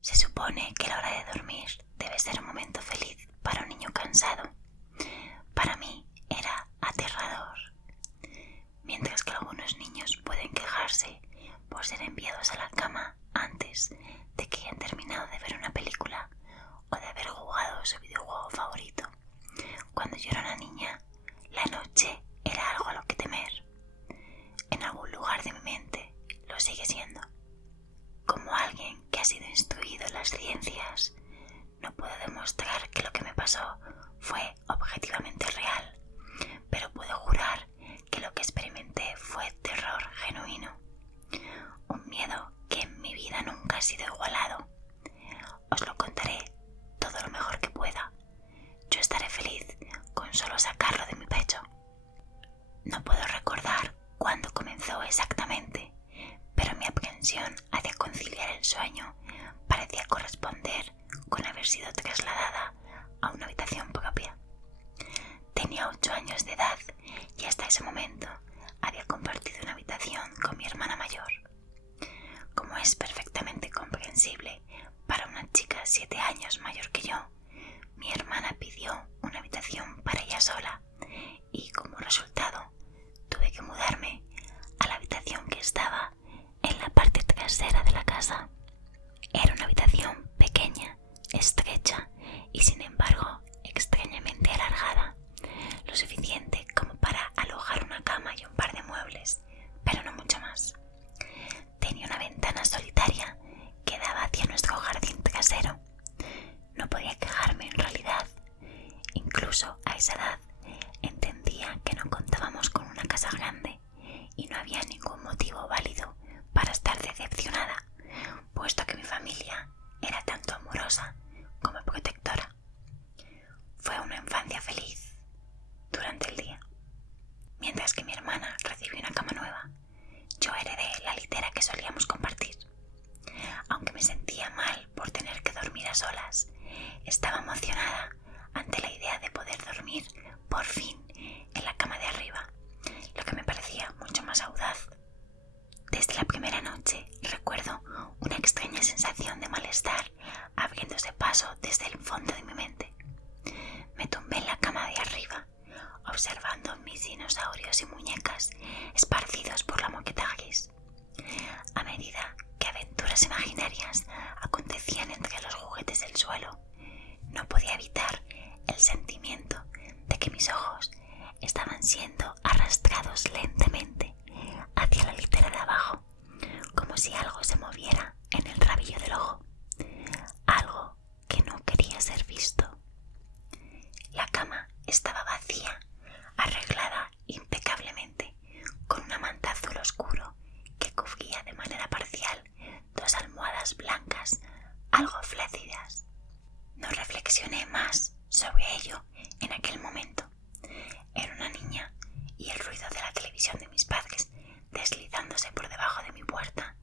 Se supone que la hora de dormir debe ser un momento feliz para un niño cansado. Para mí era aterrador. Mientras que algunos niños pueden quejarse por ser enviados a la cama antes de que hayan terminado de ver una película o de haber jugado su videojuego favorito, cuando yo era una niña, la noche era algo a lo que temer. En algún lugar de mi mente lo sigue siendo. Como alguien que ha sido instruido en las ciencias, no puedo demostrar que lo que me pasó fue objetivamente real, pero puedo jurar que lo que experimenté fue terror genuino. Un miedo que en mi vida nunca ha sido igualado. Os lo contaré todo lo mejor que pueda. Yo estaré feliz con solo sacarlo de mi pecho. No puedo recordar cuándo comenzó exactamente, pero mi aprensión hacia conciliar el sueño parecía corresponder con haber sido trasladada a una habitación propia. Tenía 8 años de edad y hasta ese momento había compartido una habitación con mi hermana mayor. Como es perfectamente comprensible para una chica 7 años mayor que yo, mi hermana pidió una habitación para ella sola y como resultado tuve que mudarme a la habitación que estaba en la parte trasera de la casa. Era una habitación pequeña, estrecha y sin embargo extrañamente alargada, lo suficiente como para alojar una cama y un par de muebles, pero no mucho más. Tenía una ventana solitaria que daba hacia nuestro jardín trasero. No podía quejarme en realidad. Incluso a esa edad entendía que no contábamos con una casa grande y no había ningún motivo válido para estar decepcionada, puesto que mi familia era tanto amorosa como protectora. Fue una infancia feliz durante el día. Mientras que mi hermana recibió una cama nueva, yo heredé la litera que solíamos compartir. Aunque me sentía mal por tener que dormir a solas, estaba emocionada ante la idea de poder dormir por fin en la cama de arriba, lo que me parecía mucho más audaz. Desde la primera noche recuerdo una extraña sensación de malestar abriéndose paso desde el fondo de mi mente. Me tumbé en la cama de arriba, observando mis dinosaurios y muñecas esparcidos por la moqueta gris. A medida que aventuras imaginarias acontecían entre los juguetes del suelo, no podía evitar el sentimiento de que mis ojos estaban siendo arrastrados lentamente hacia la litera de abajo, como si algo se moviera en el rabillo del ojo, algo que no quería ser visto. La cama estaba vacía, arreglada impecablemente, con una manta azul oscuro que cubría de manera parcial 2 almohadas blancas, algo flácidas. No reflexioné más sobre ello en aquel momento. Era una niña y el ruido de la televisión de mis padres deslizándose por debajo de mi puerta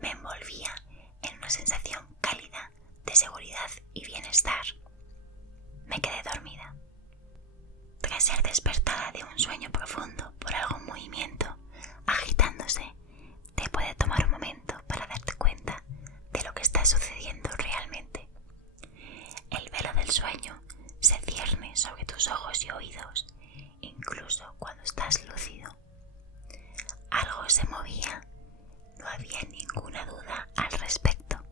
me envolvía en una sensación cálida de seguridad y bienestar. Me quedé dormida. Tras ser despertada de un sueño profundo por algún movimiento agitándose, te puede tomar un momento para darte cuenta de lo que está sucediendo realmente. El velo del sueño se cierne sobre tus ojos y oídos, incluso cuando estás lúcido. Algo se movía, no había ninguna duda al respecto.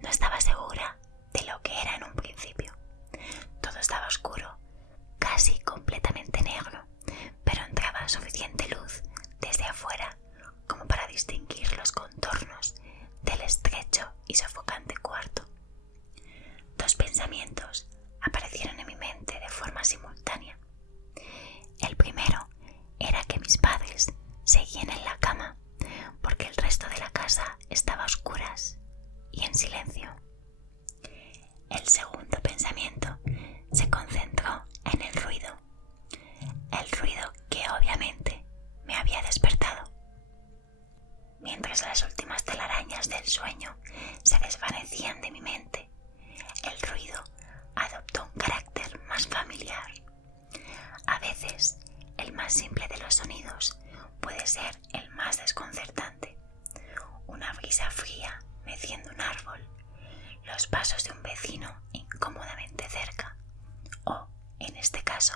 No estaba segura de lo que era en un principio. Todo estaba oscuro, casi completamente negro, pero entraba suficiente luz desde afuera como para distinguir los contornos del estrecho y sofocante cuarto. 2 pensamientos aparecieron en mi mente de forma simultánea. El primero era que mis padres seguían en la cama porque el resto de la casa estaba a oscuras y en silencio. El segundo pensamiento se concentró en el ruido que obviamente me había despertado. Mientras las últimas telarañas del sueño se desvanecían de mi mente, el ruido adoptó un carácter más familiar. A veces, el más simple de los sonidos puede ser el más desconcertante. Una brisa fría me meciendo un árbol, los pasos de un vecino incómodamente cerca o, en este caso,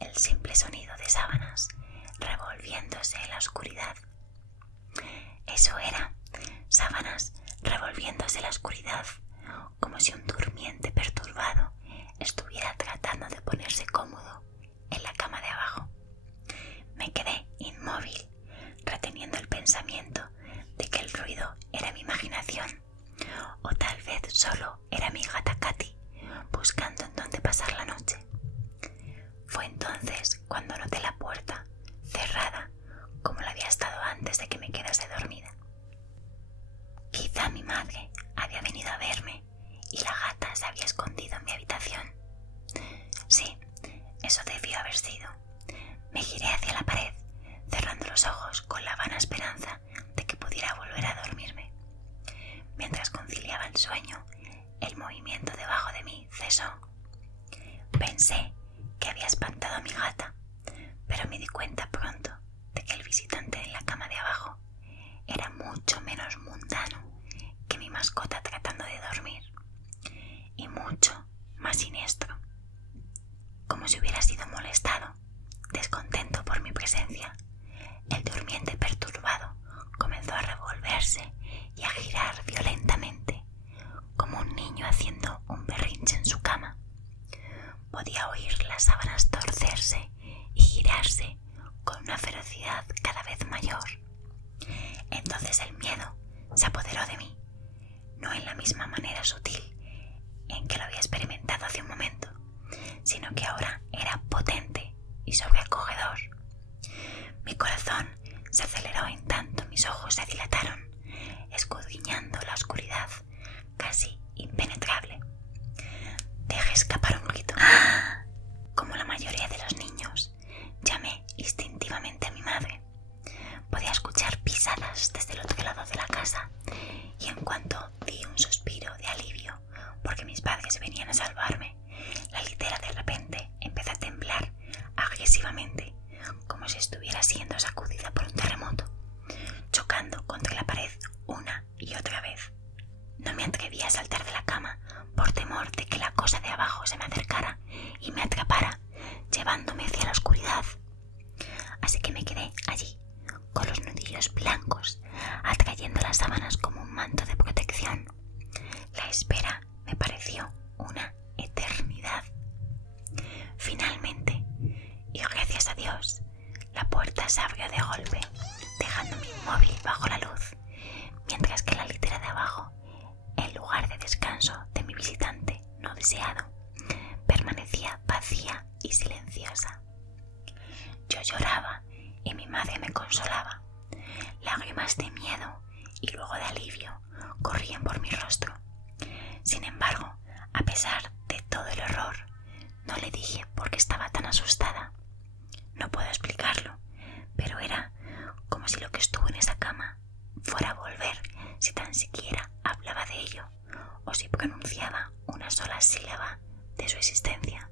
el simple sonido de sábanas revolviéndose en la oscuridad. Eso era, sábanas revolviéndose en la oscuridad, como si un durmiente perturbado estuviera tratando de ponerse cómodo en la cama de abajo. Me quedé inmóvil, reteniendo el pensamiento de que el ruido era mi imaginación, o tal vez solo era mi gata Katy buscando en dónde pasar la noche. Fue entonces cuando noté la puerta cerrada como la había estado antes de que me quedase dormida. Quizá mi madre había venido a verme y la gata se había escondido en mi habitación. Sí, eso debió haber sido. Me giré hacia la pared, cerrando los ojos con la vana esperanza de que pudiera volver a dormirme. Mientras conciliaba el sueño, el movimiento debajo de mí cesó. Pensé que había espantado a mi gata, pero me di cuenta pronto de que el visitante en la cama de abajo era mucho menos mundano que mi mascota tratando de dormir, y mucho más siniestro, como si hubiera sido molestado, descontento por mi presencia. El durmiente perturbado comenzó a revolverse y a girar violentamente, como un niño haciendo un berrinche en su cama. Podía oír las sábanas torcerse y girarse con una ferocidad cada vez mayor. Entonces el miedo se apoderó de mí, no en la misma manera sutil en que lo había experimentado hace un momento, sino que ahora era potente y sobrecogedor. Mi corazón se aceleró en tanto mis ojos se dilataron, escudriñando la oscuridad casi impenetrable. Dejé escapar un grito. Como la mayoría de los niños, llamé instintivamente a mi madre. Podía escuchar pisadas desde el otro lado de la casa y en cuanto di un suspiro de alivio porque mis padres venían a salvarme, la litera de repente empezó a temblar agresivamente, como si estuviera siendo sacudida por un terremoto, chocando contra la pared una y otra vez. No me atreví a saltar de la cama por temor de que la cosa de abajo se me acercara y me atrapara, llevándome hacia la oscuridad. Así que me quedé allí, con los nudillos blancos, atrayendo las sábanas como un manto de protección. La espera me pareció una eternidad. Finalmente, y gracias a Dios, la puerta se abrió de golpe, dejándome inmóvil bajo la luz, mientras que la litera de abajo, el lugar de descanso de mi visitante no deseado, permanecía vacía y silenciosa. Yo lloraba y mi madre me consolaba. Lágrimas de miedo y luego de alivio corrían por mi rostro. Sin embargo, a pesar de todo el horror, no le dije por qué estaba tan asustada. No puedo explicarlo, pero era como si lo que estuvo en esa cama fuera a volver si tan siquiera hablaba de ello o si pronunciaba una sola sílaba de su existencia.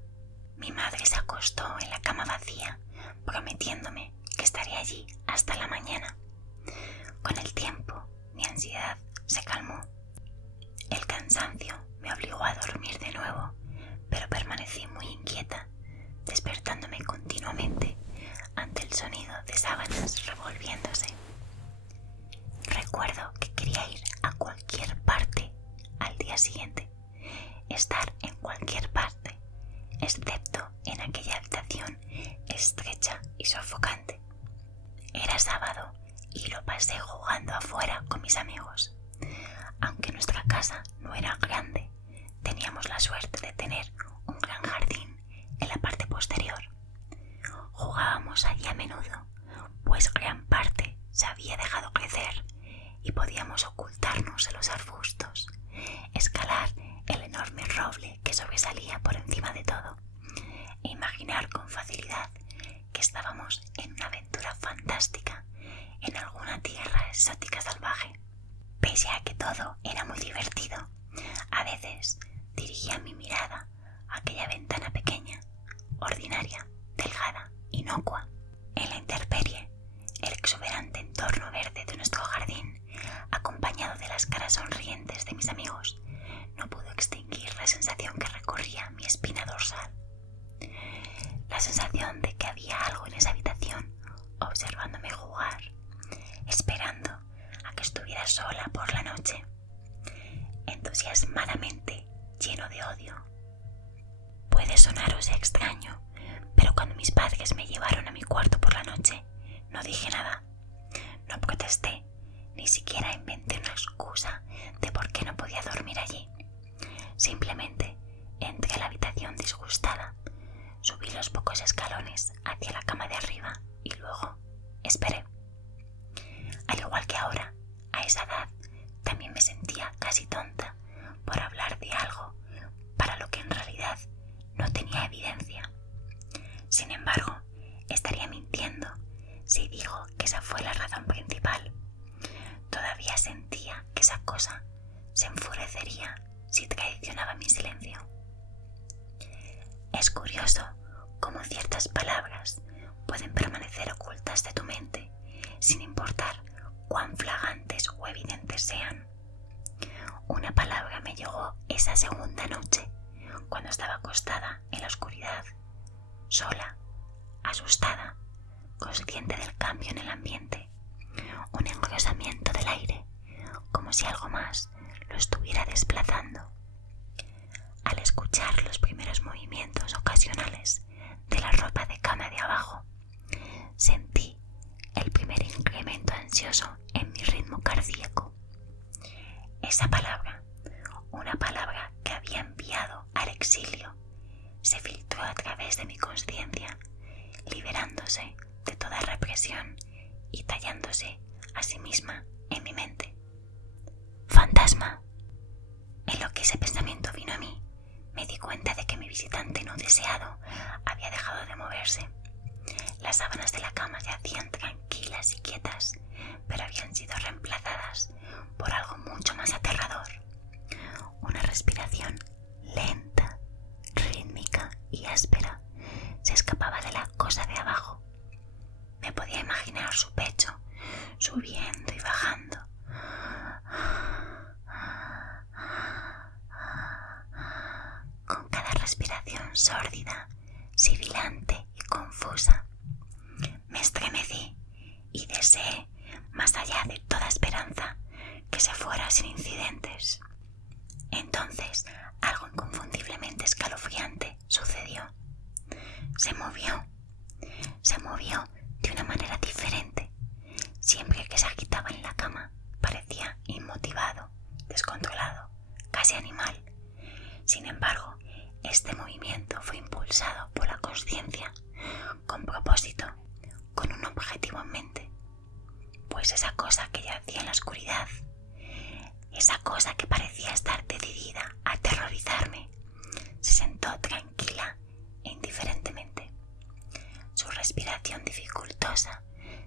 Mi madre se acostó en la cama vacía, prometiéndome que estaría allí hasta la mañana. Con el tiempo, mi ansiedad se calmó. El cansancio me obligó a dormir de nuevo, pero permanecí muy inquieta, despertándome continuamente ante el sonido de sábanas revolviéndose. Recuerdo que quería ir a cualquier parte al día siguiente, estar en cualquier parte, excepto en aquella habitación estrecha y sofocante. Era sábado y lo pasé jugando afuera con mis amigos. Aunque nuestra casa no era grande, teníamos la suerte de tener un gran jardín en la parte posterior. Jugábamos allí a menudo, pues gran parte se había dejado crecer y podíamos ocultarnos en los arbustos, escalar el enorme roble que sobresalía por sonaros extraño, pero cuando mis padres me llevaron a mi cuarto por la noche, no dije nada. No protesté, ni siquiera inventé una excusa de por qué no podía dormir allí. Simplemente entré a la habitación disgustada, subí los pocos escalones hacia la cama de arriba y luego esperé. Al igual que ahora, a esa edad, también me sentía casi tonta por hablar de algo para lo que en realidad no tenía evidencia. Sin embargo, estaría mintiendo si digo que esa fue la razón principal. Todavía sentía que esa cosa se enfurecería si traicionaba mi silencio. Es curioso cómo ciertas palabras pueden permanecer ocultas de tu mente, sin importar cuán flagantes o evidentes sean. Una palabra me llegó esa segunda noche, cuando estaba acostada en la oscuridad, sola, asustada, consciente del cambio en el ambiente, un engrosamiento del aire, como si algo más lo estuviera desplazando. Al escuchar los primeros movimientos ocasionales de la ropa de cama de abajo, sentí el primer incremento ansioso en mi ritmo cardíaco. Esa palabra, una palabra que había enviado al exilio, se filtró a través de mi consciencia, liberándose de toda represión y tallándose a sí misma en mi mente. Fantasma. En lo que ese pensamiento vino a mí, me di cuenta de que mi visitante no deseado había dejado de moverse. Las sábanas de la cama yacían tranquilas y quietas, pero habían sido reemplazadas por algo mucho más aterrador. Una respiración lenta, rítmica y áspera se escapaba de la cosa de abajo. Me podía imaginar su pecho subiendo y bajando. Con cada respiración sórdida, sibilante y confusa. Me estremecí y deseé, más allá de toda esperanza, que se fuera sin incidentes. Entonces, algo inconfundiblemente escalofriante sucedió. Se movió de una manera diferente. Siempre que se agitaba en la cama, parecía inmotivado, descontrolado, casi animal. Sin embargo, este movimiento fue impulsado por la consciencia, con propósito, con un objetivo en mente. Pues esa cosa que yacía en la oscuridad, esa cosa que parecía estar decidida a aterrorizarme, se sentó tranquila e indiferentemente. Su respiración dificultosa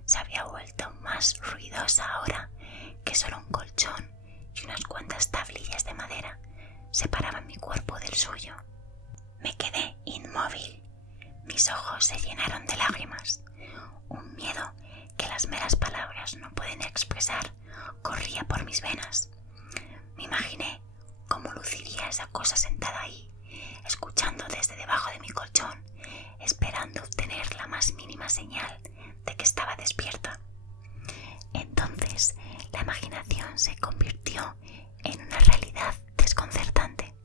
se había vuelto más ruidosa ahora que solo un colchón y unas cuantas tablillas de madera separaban mi cuerpo del suyo. Me quedé inmóvil. Mis ojos se llenaron de lágrimas. Un miedo que las meras palabras no pueden expresar corría por mis venas. Me imaginé cómo luciría esa cosa sentada ahí, escuchando desde debajo de mi colchón, esperando obtener la más mínima señal de que estaba despierta. Entonces, la imaginación se convirtió en una realidad desconcertante.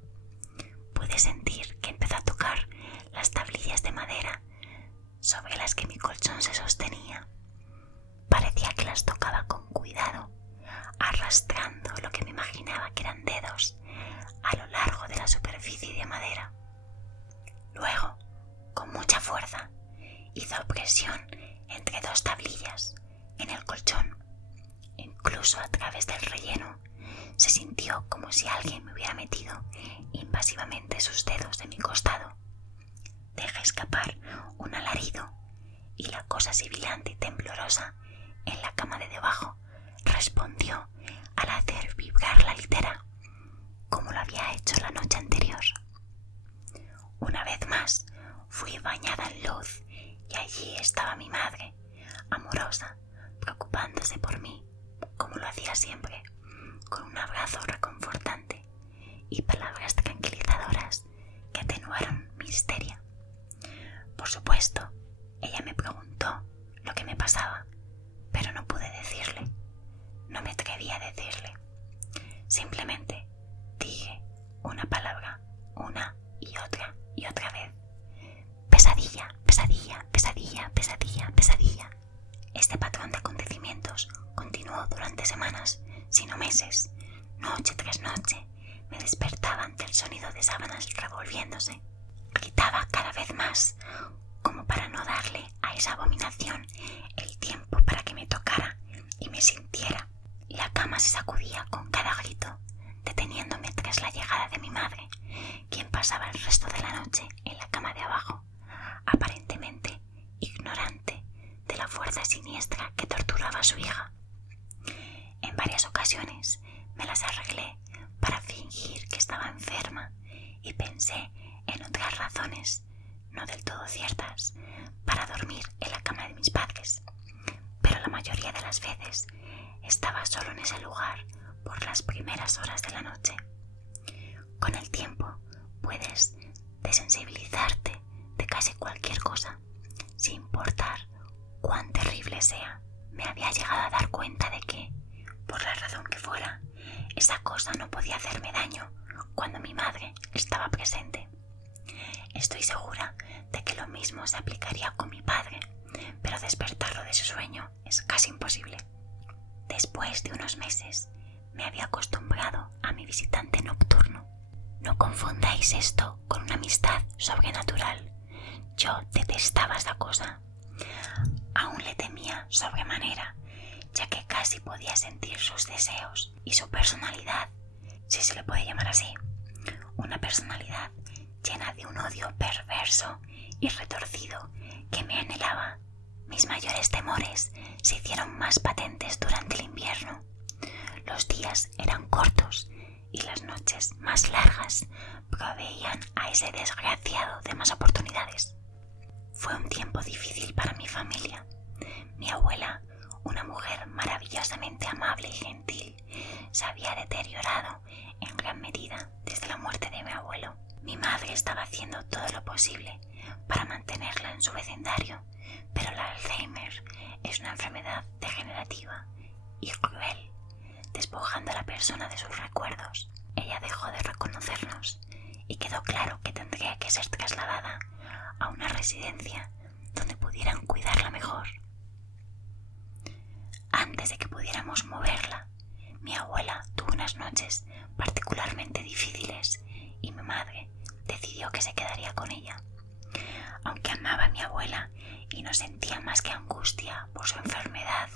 Pude sentir que empezó a tocar las tablillas de madera sobre las que mi colchón se sostenía. Parecía que las tocaba con cuidado, arrastrando lo que me imaginaba que eran dedos a lo largo de la superficie de madera. Luego, con mucha fuerza, hizo presión entre dos tablillas en el colchón. Incluso a través del relleno, se sintió como si alguien me hubiera metido invasivamente sus dedos en mi costado. Dejé escapar un alarido y la cosa sibilante y temblorosa en la cama de debajo respondió al hacer vibrar la litera, como lo había hecho la noche anterior. Una vez más, fui bañada en luz y allí estaba mi madre, amorosa, preocupándose por mí, como lo hacía siempre, con un abrazo reconfortante y palabras tranquilizadoras que atenuaron mi histeria. Por supuesto, ella me preguntó lo que me pasaba, pero no pude decirle. No me atreví a decirle. Simplemente dije una palabra una y otra vez. esa abominación el tiempo para que me tocara y me sintiera. La cama se sacudía con cada grito, deteniéndome tras la llegada de mi madre, quien pasaba el resto de la noche en la cama de abajo, aparentemente ignorante de la fuerza siniestra que torturaba a su hija. En varias ocasiones me las arreglé para fingir que estaba enferma y pensé en otras razones, no del todo ciertas, para dormir en la cama de mis padres, pero la mayoría de las veces estaba solo en ese lugar por las primeras horas de la noche. Con el tiempo puedes desensibilizarte de casi cualquier cosa, sin importar cuán terrible sea. Me había llegado a dar cuenta de que, por la razón que fuera, esa cosa no podía hacerme daño cuando mi madre estaba presente. Estoy segura de que lo mismo se aplicaría con mi padre, pero despertarlo de su sueño es casi imposible. Después de unos meses me había acostumbrado a mi visitante nocturno. No confundáis esto con una amistad sobrenatural. Yo detestaba esa cosa. Aún le temía sobremanera, ya que casi podía sentir sus deseos y su personalidad, si se le puede llamar así. Una personalidad llena de un odio perverso y retorcido que me anhelaba. Mis mayores temores se hicieron más patentes durante el invierno. Los días eran cortos y las noches más largas proveían a ese desgraciado de más oportunidades. Fue un tiempo difícil para mi familia. Mi abuela, una mujer maravillosamente amable y gentil, se había deteriorado en gran medida desde la muerte de mi abuelo. Mi madre estaba haciendo todo lo posible para mantenerla en su vecindario, pero el Alzheimer es una enfermedad degenerativa y cruel, despojando a la persona de sus recuerdos. Ella dejó de reconocernos y quedó claro que tendría que ser trasladada a una residencia donde pudieran cuidarla mejor. Antes de que pudiéramos moverla, mi abuela tuvo unas noches particularmente difíciles y mi madre decidió que se quedaría con ella. Aunque amaba a mi abuela y no sentía más que angustia por su enfermedad,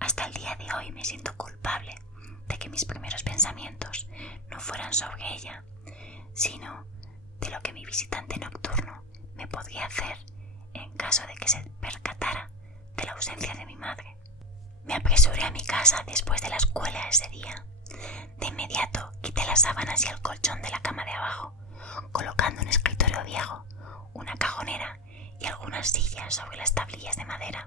hasta el día de hoy me siento culpable de que mis primeros pensamientos no fueran sobre ella, sino de lo que mi visitante nocturno me podría hacer en caso de que se percatara de la ausencia de mi madre. Me apresuré a mi casa después de la escuela ese día. De inmediato quité las sábanas y el colchón de la cama de abajo, colocando un escritorio viejo, una cajonera y algunas sillas sobre las tablillas de madera.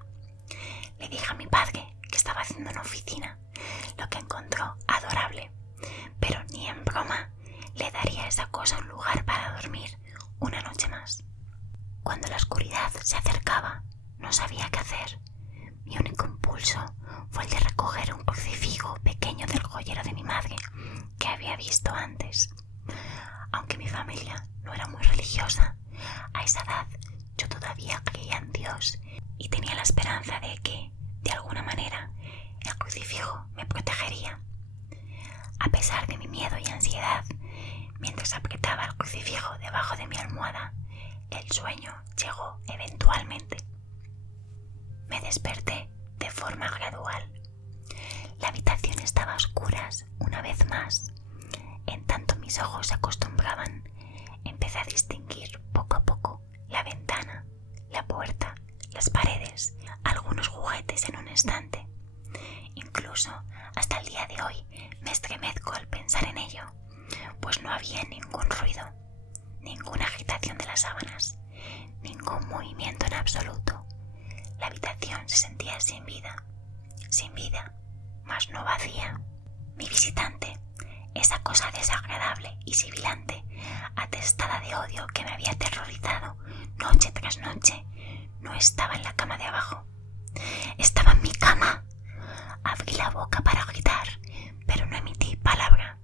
Le dije a mi padre que estaba haciendo una oficina, lo que encontró adorable, pero ni en broma le daría a esa cosa un lugar para dormir una noche más. Cuando la oscuridad se acercaba, no sabía qué hacer. Mi único impulso fue el de recoger un crucifijo pequeño del joyero de mi madre que había visto antes. Aunque mi familia no era muy religiosa, a esa edad yo todavía creía en Dios y tenía la esperanza de que, de alguna manera, el crucifijo me protegería. A pesar de mi miedo y ansiedad, mientras apretaba el crucifijo debajo de mi almohada, el sueño llegó eventualmente. Me desperté de forma gradual. La habitación estaba a oscuras una vez más. En tanto mis ojos se acostumbraban, empecé a distinguir poco a poco la ventana, la puerta, las paredes, algunos juguetes en un estante. Incluso hasta el día de hoy me estremezco al pensar en ello, pues no había ningún ruido, ninguna agitación de las sábanas, ningún movimiento en absoluto. La habitación se sentía sin vida, mas no vacía. Mi visitante, esa cosa desagradable y sibilante, atestada de odio que me había aterrorizado noche tras noche, no estaba en la cama de abajo. Estaba en mi cama. Abrí la boca para gritar, pero no emití palabra.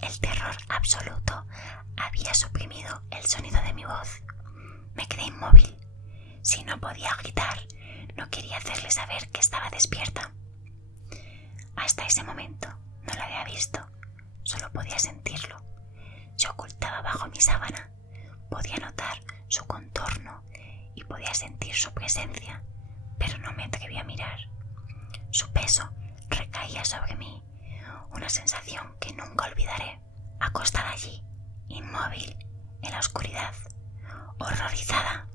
El terror absoluto había suprimido el sonido de mi voz. Me quedé inmóvil. Si no podía gritar, no quería hacerle saber que estaba despierta. Hasta ese momento no la había visto, solo podía sentirlo. Se ocultaba bajo mi sábana, podía notar su contorno y podía sentir su presencia, pero no me atreví a mirar. Su peso recaía sobre mí, una sensación que nunca olvidaré. Acostada allí, inmóvil, en la oscuridad, horrorizada.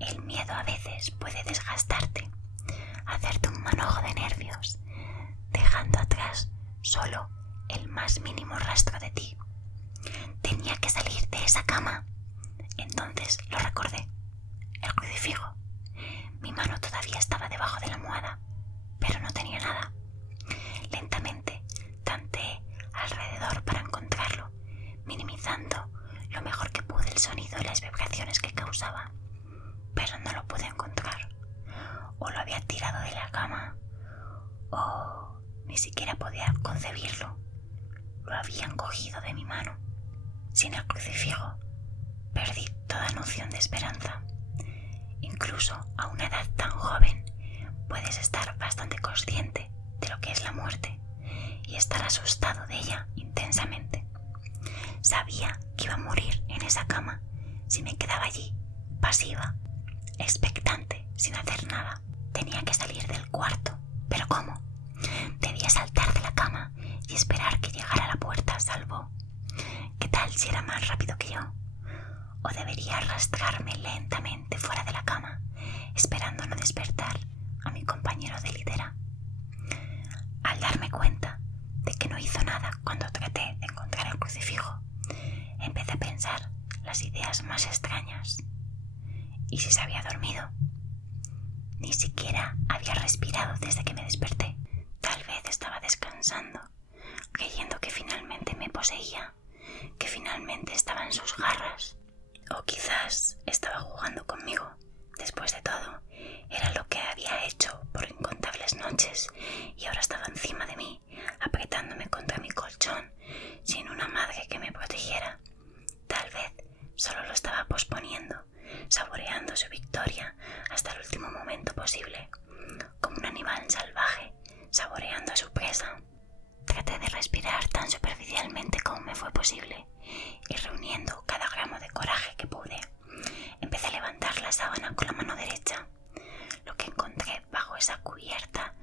El miedo a veces puede desgastarte, hacerte un manojo de nervios, dejando atrás solo el más mínimo rastro de ti. Tenía que salir de esa cama. Entonces lo recordé. El crucifijo. Mi mano todavía estaba debajo de la almohada, pero no tenía nada. Lentamente tanteé alrededor para encontrarlo, minimizando lo mejor que pude el sonido y las vibraciones que causaba, pero no lo pude encontrar. O lo había tirado de la cama, o ni siquiera podía concebirlo. Lo habían cogido de mi mano. Sin el crucifijo, perdí toda noción de esperanza. Incluso a una edad tan joven, puedes estar bastante consciente de lo que es la muerte y estar asustado de ella intensamente. Sabía que iba a morir en esa cama si me quedaba allí, pasiva, expectante, sin hacer nada. Tenía que salir del cuarto, pero ¿cómo? Debía saltar de la cama y esperar que llegara a la puerta a salvo. ¿Qué tal si era más rápido que yo? ¿O debería arrastrarme lentamente fuera de la cama, esperando no despertar a mi compañero de litera? Al darme cuenta de que no hizo nada cuando traté de encontrar el crucifijo, empecé a pensar las ideas más extrañas. ¿Y si se había dormido? Ni siquiera había respirado desde que me desperté. Tal vez estaba descansando, creyendo que finalmente me poseía, que finalmente estaba en sus garras. O quizás estaba jugando conmigo. Después de todo, era lo que había hecho por incontables noches y ahora estaba encima de mí, apretándome contra mi colchón, sin una madre que me protegiera. Tal vez solo lo estaba posponiendo, saboreando su victoria hasta el último momento posible, como un animal salvaje, saboreando a su presa. Traté de respirar tan superficialmente como me fue posible y reuniendo cada gramo de coraje que pude, empecé a levantar la sábana con la mano derecha. Lo que encontré bajo esa cubierta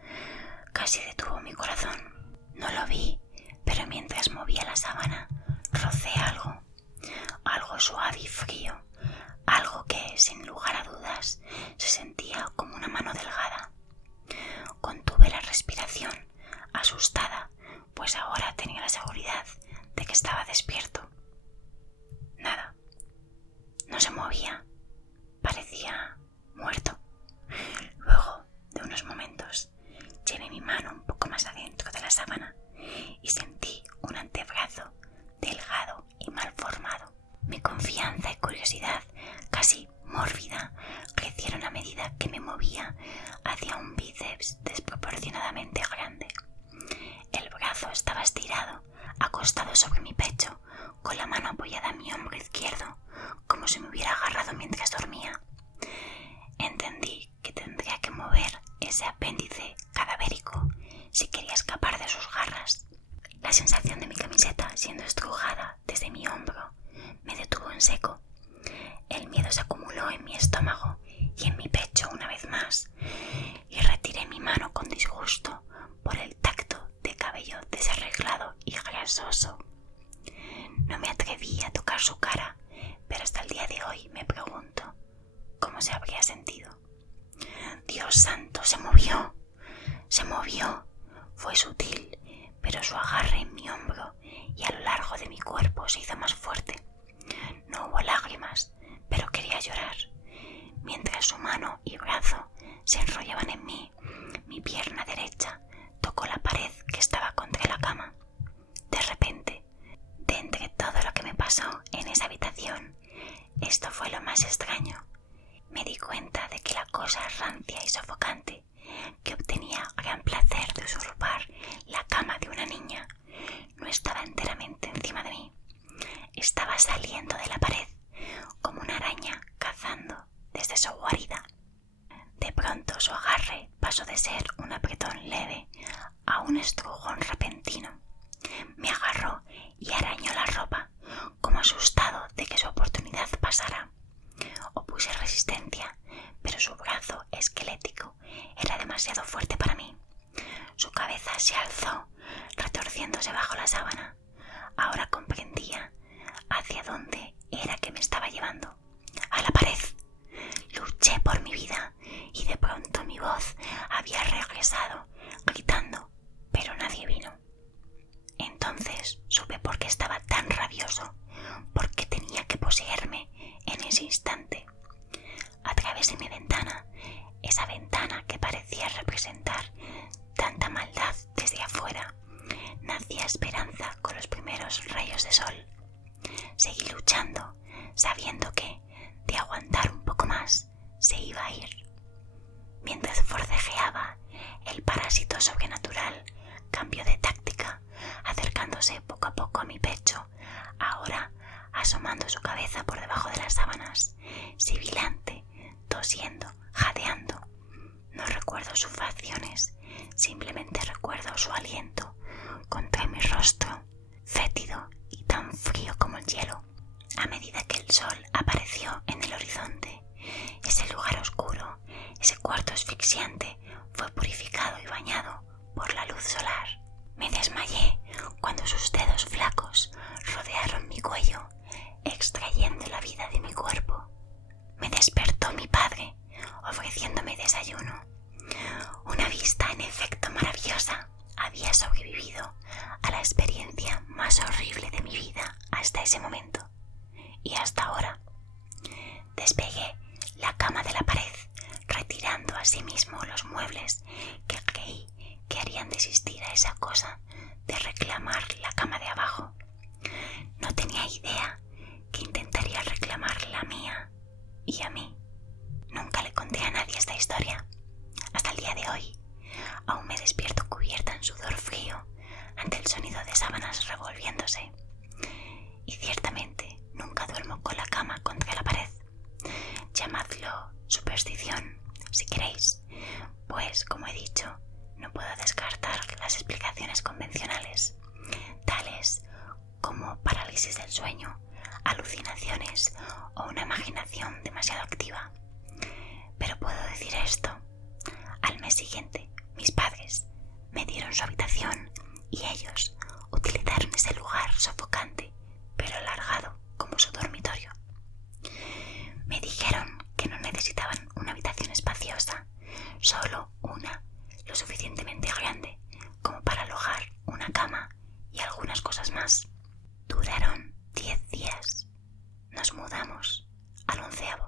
casi detuvo mi corazón. No lo vi, pero mientras movía la sábana, rocé algo suave y frío, algo que, sin lugar a dudas, se sentía como una mano delgada. Contuve la respiración, asustada, pues ahora tenía la seguridad de que estaba despierto. Nada. No se movía. Parecía muerto. Luego de unos momentos, llevé mi mano un poco más adentro de la sábana y sentí un antebrazo delgado y mal formado. Mi confianza y curiosidad, casi mórbida, crecieron a medida que me movía hacia un bíceps desproporcionadamente grande. El brazo estaba estirado, acostado sobre mi pecho, con la mano apoyada en mi hombro izquierdo, como si me hubiera agarrado mientras dormía. Entendí que tendría que mover ese apéndice cadavérico si quería escapar de sus garras. La sensación de mi camiseta siendo estrujada desde mi hombro me detuvo en seco. El miedo se acumuló en mi estómago y en mi pecho una vez más, y retiré mi mano con disgusto por el tacto de cabello desarreglado y grasoso. No me atreví a tocar su cara, pero hasta el día de hoy me pregunto cómo se habría sentido. Dios santo, se movió. Se movió. Fue sutil, pero su agarre en mi hombro y a lo largo de mi cuerpo se hizo más fuerte. No hubo lágrimas, pero quería llorar. Mientras su mano y brazo se enrollaban en mí, mi pierna derecha tocó la pared que estaba contra la cama. De repente, de entre todo lo que me pasó en esa habitación, esto fue lo más extraño. Me di cuenta de que la cosa rancia y sofocante que obtenía gran placer de usurpar la cama de una niña no estaba enteramente encima de mí. Estaba saliendo de la pared como una araña cazando desde su guarida. De pronto su agarre pasó de ser un apretón leve a un estrujón repentino. Me agarró y arañó la ropa, como asustado de que su oportunidad pasara. Opuse apareció en el horizonte. Ese lugar oscuro, ese cuarto asfixiante, fue purificado y bañado por la luz solar. Me desmayé cuando sus dedos flacos rodearon mi cuello, extrayendo la vida de mi cuerpo. Me despertó mi padre, ofreciéndome desayuno. Una vista en efecto maravillosa. Había sobrevivido a la experiencia más horrible de mi vida hasta ese momento. Y hasta ahora. Despegué la cama de la pared, retirando asimismo los muebles que creí que harían desistir a esa cosa de reclamar la cama de abajo. No tenía idea que intentaría reclamar la mía y a mí. Nunca le conté a nadie esta historia. Hasta el día de hoy, aún me despierto cubierta en sudor frío ante el sonido de sábanas revolviéndose. Y ciertamente nunca duermo con la cama contra la pared. Llamadlo superstición, si queréis, pues, como he dicho, no puedo descartar las explicaciones convencionales, tales como parálisis del sueño, alucinaciones o una imaginación demasiado activa. Pero puedo decir esto: al mes siguiente, mis padres me dieron su habitación y ellos utilizaron ese lugar sofocante pero alargado como su dormitorio. Me dijeron que no necesitaban una habitación espaciosa, solo una lo suficientemente grande como para alojar una cama y algunas cosas más. Duraron 10 días. Nos mudamos al 11º.